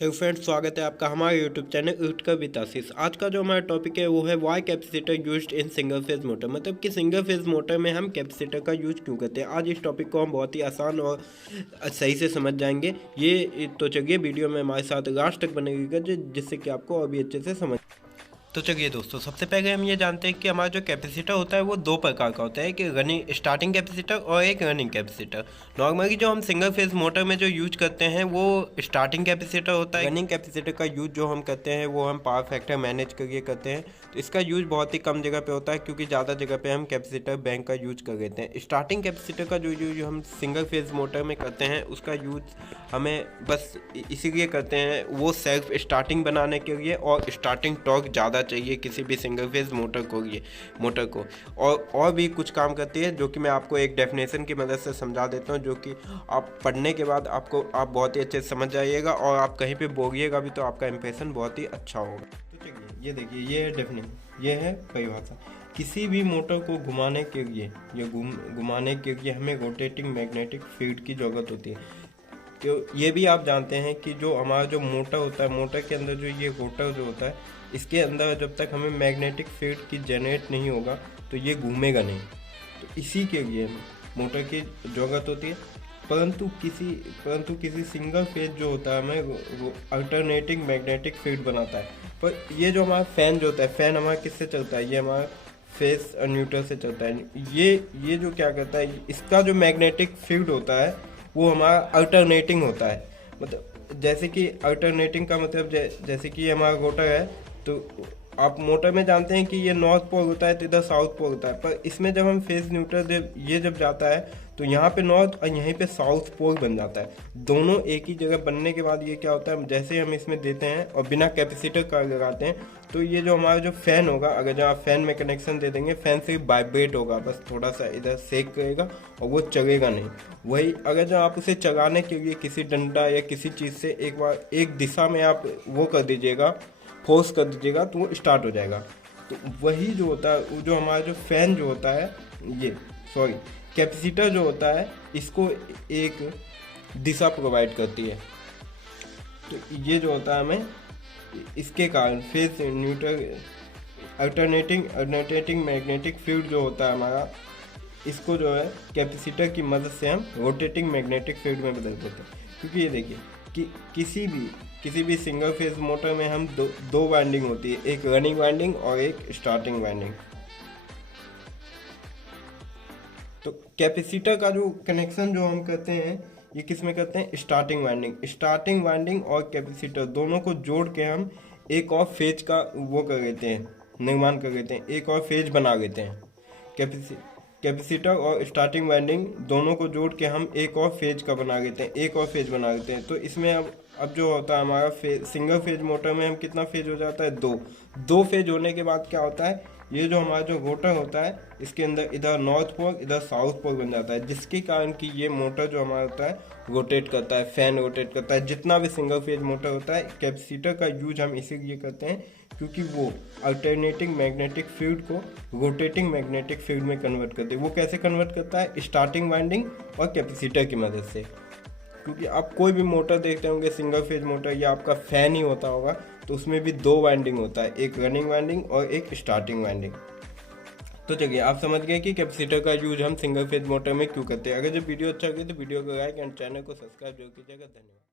Hello friends, स्वागत है आपका हमारे YouTube channel YouTube with Ashish. आज का जो हमारा टॉपिक है वो है why capacitor used in single phase motor, मतलब कि सिंगल फेज मोटर में हम कैपेसिटर का यूज क्यों करते हैं। आज इस टॉपिक को हम बहुत ही आसान और सही से समझ जाएंगे। ये तो चलिए वीडियो में हमारे साथ लास्ट तक बनेगा जिससे कि आपको और भी अच्छे से समझ। तो चलिए दोस्तों, सबसे पहले हम ये जानते हैं कि हमारा जो कैपेसिटर होता है वो दो प्रकार का होता है, एक रनिंग स्टार्टिंग कैपेसिटर और एक रनिंग कैपेसिटर। नॉर्मली जो हम सिंगल फेज मोटर में जो यूज करते हैं वो स्टार्टिंग कैपेसिटर होता है। रनिंग कैपेसिटर का यूज जो हम करते हैं वो हम पावर फैक्टर मैनेज करके करते हैं, तो इसका यूज बहुत ही कम जगह पे होता है क्योंकि ज़्यादा जगह पे हम कैपेसिटर बैंक का यूज कर लेते हैं। स्टार्टिंग कैपेसिटर का जो यूज हम सिंगल फेज मोटर में करते हैं उसका यूज हमें बस इसीलिए करते हैं, वो सेल्फ स्टार्टिंग बनाने के लिए और स्टार्टिंग टॉर्क ज़्यादा चाहिए किसी भी सिंगल फेज मोटर को और भी कुछ काम करती है, जो कि मैं आपको एक डेफिनेशन की मदद से समझा देता हूँ, जो कि आप पढ़ने के बाद आप बहुत ही अच्छे से समझ जाइएगा और आप कहीं पे बोलिएगा भी तो आपका इंप्रेशन बहुत ही अच्छा होगा। तो चलिए ये देखिए, ये है डेफिनेशन, ये है परिभाषा। किसी भी मोटर को घुमाने के लिए या घुमाने के लिए हमें रोटेटिंग मैग्नेटिक फील्ड की ज़रूरत होती है। तो ये भी आप जानते हैं कि जो हमारा जो मोटर होता है, मोटर के अंदर जो ये रोटर जो होता है, इसके अंदर जब तक हमें मैग्नेटिक फील्ड की जनरेट नहीं होगा तो ये घूमेगा नहीं। तो इसी के लिए मोटर की ज़रूरत होती है। परंतु किसी सिंगल फेज जो होता है हमें वो अल्टरनेटिंग मैग्नेटिक फील्ड बनाता है। पर ये जो हमारा फ़ैन जो होता है, फ़ैन हमारा किससे चलता है, ये हमारा फेस और न्यूट्रल से चलता है। ये जो क्या करता है, इसका जो मैग्नेटिक फील्ड होता है वो हमारा अल्टरनेटिंग होता है। मतलब जैसे कि अल्टरनेटिंग का मतलब जैसे कि ये हमारा रोटर है, तो आप मोटर में जानते हैं कि ये नॉर्थ पोल होता है तो इधर साउथ पोल होता है, पर इसमें जब हम फेज न्यूट्रल जब जाता है तो यहाँ पे नॉर्थ और यहीं पे साउथ पोल बन जाता है। दोनों एक ही जगह बनने के बाद ये क्या होता है, जैसे हम इसमें देते हैं और बिना कैपेसिटर का लगाते हैं तो ये जो हमारा जो फ़ैन होगा, अगर जब आप फ़ैन में कनेक्शन दे देंगे, फ़ैन से वाइब्रेट होगा, बस थोड़ा सा इधर सेक करेगा और वो चलेगा नहीं। वही अगर जब आप उसे चलाने के लिए किसी डंडा या किसी चीज़ से एक बार एक दिशा में आप वो कर दीजिएगा, फोर्स कर दीजिएगा, तो वो स्टार्ट हो जाएगा। तो वही जो होता है, वो जो हमारा जो फ़ैन जो होता है, कैपेसिटर जो होता है, इसको एक दिशा प्रोवाइड करती है। तो ये जो होता है हमें इसके कारण phase neutral alternating magnetic field जो होता है हमारा, इसको जो है कैपेसिटर की मदद से हम रोटेटिंग मैग्नेटिक फील्ड में बदल देते हैं। क्योंकि ये देखिए कि किसी भी सिंगल फेज मोटर में हम दो वाइंडिंग होती है, एक रनिंग वाइंडिंग और एक स्टार्टिंग वाइंडिंग। तो कैपेसिटर का जो कनेक्शन जो हम करते हैं ये किस में करते हैं, स्टार्टिंग वाइंडिंग और कैपेसिटर दोनों को जोड़ के हम एक और फेज का वो कर लेते हैं, निर्माण कर लेते हैं, एक और फेज बना लेते हैं। कैपेसिटर और स्टार्टिंग वाइंडिंग दोनों को जोड़ के हम एक और फेज का बना लेते हैं, तो इसमें अब जो होता है हमारा सिंगल फेज मोटर में हम कितना फेज हो जाता है, दो फेज होने के बाद क्या होता है, ये जो हमारा जो रोटर होता है इसके अंदर इधर नॉर्थ पोल इधर साउथ पोल बन जाता है, जिसके कारण कि ये मोटर जो हमारा होता है रोटेट करता है, फैन रोटेट करता है। जितना भी सिंगल फेज मोटर होता है, कैपेसिटर का यूज हम इसीलिए करते हैं क्योंकि वो अल्टरनेटिंग मैग्नेटिक फील्ड को रोटेटिंग मैग्नेटिक फील्ड में कन्वर्ट करते हैं। वो कैसे कन्वर्ट करता है, स्टार्टिंग वाइंडिंग और कैपेसिटर की मदद से। क्योंकि आप कोई भी मोटर देखते होंगे सिंगल फेज मोटर या आपका फैन ही होता होगा, तो उसमें भी दो वाइंडिंग होता है, एक रनिंग वाइंडिंग और एक स्टार्टिंग वाइंडिंग। तो चलिए आप समझ गए कि कैपेसिटर का यूज हम सिंगल फेज मोटर में क्यों करते हैं। अगर जब वीडियो अच्छा लगे तो वीडियो को लाइक एंड चैनल को सब्सक्राइब जरूर कीजिएगा। धन्यवाद।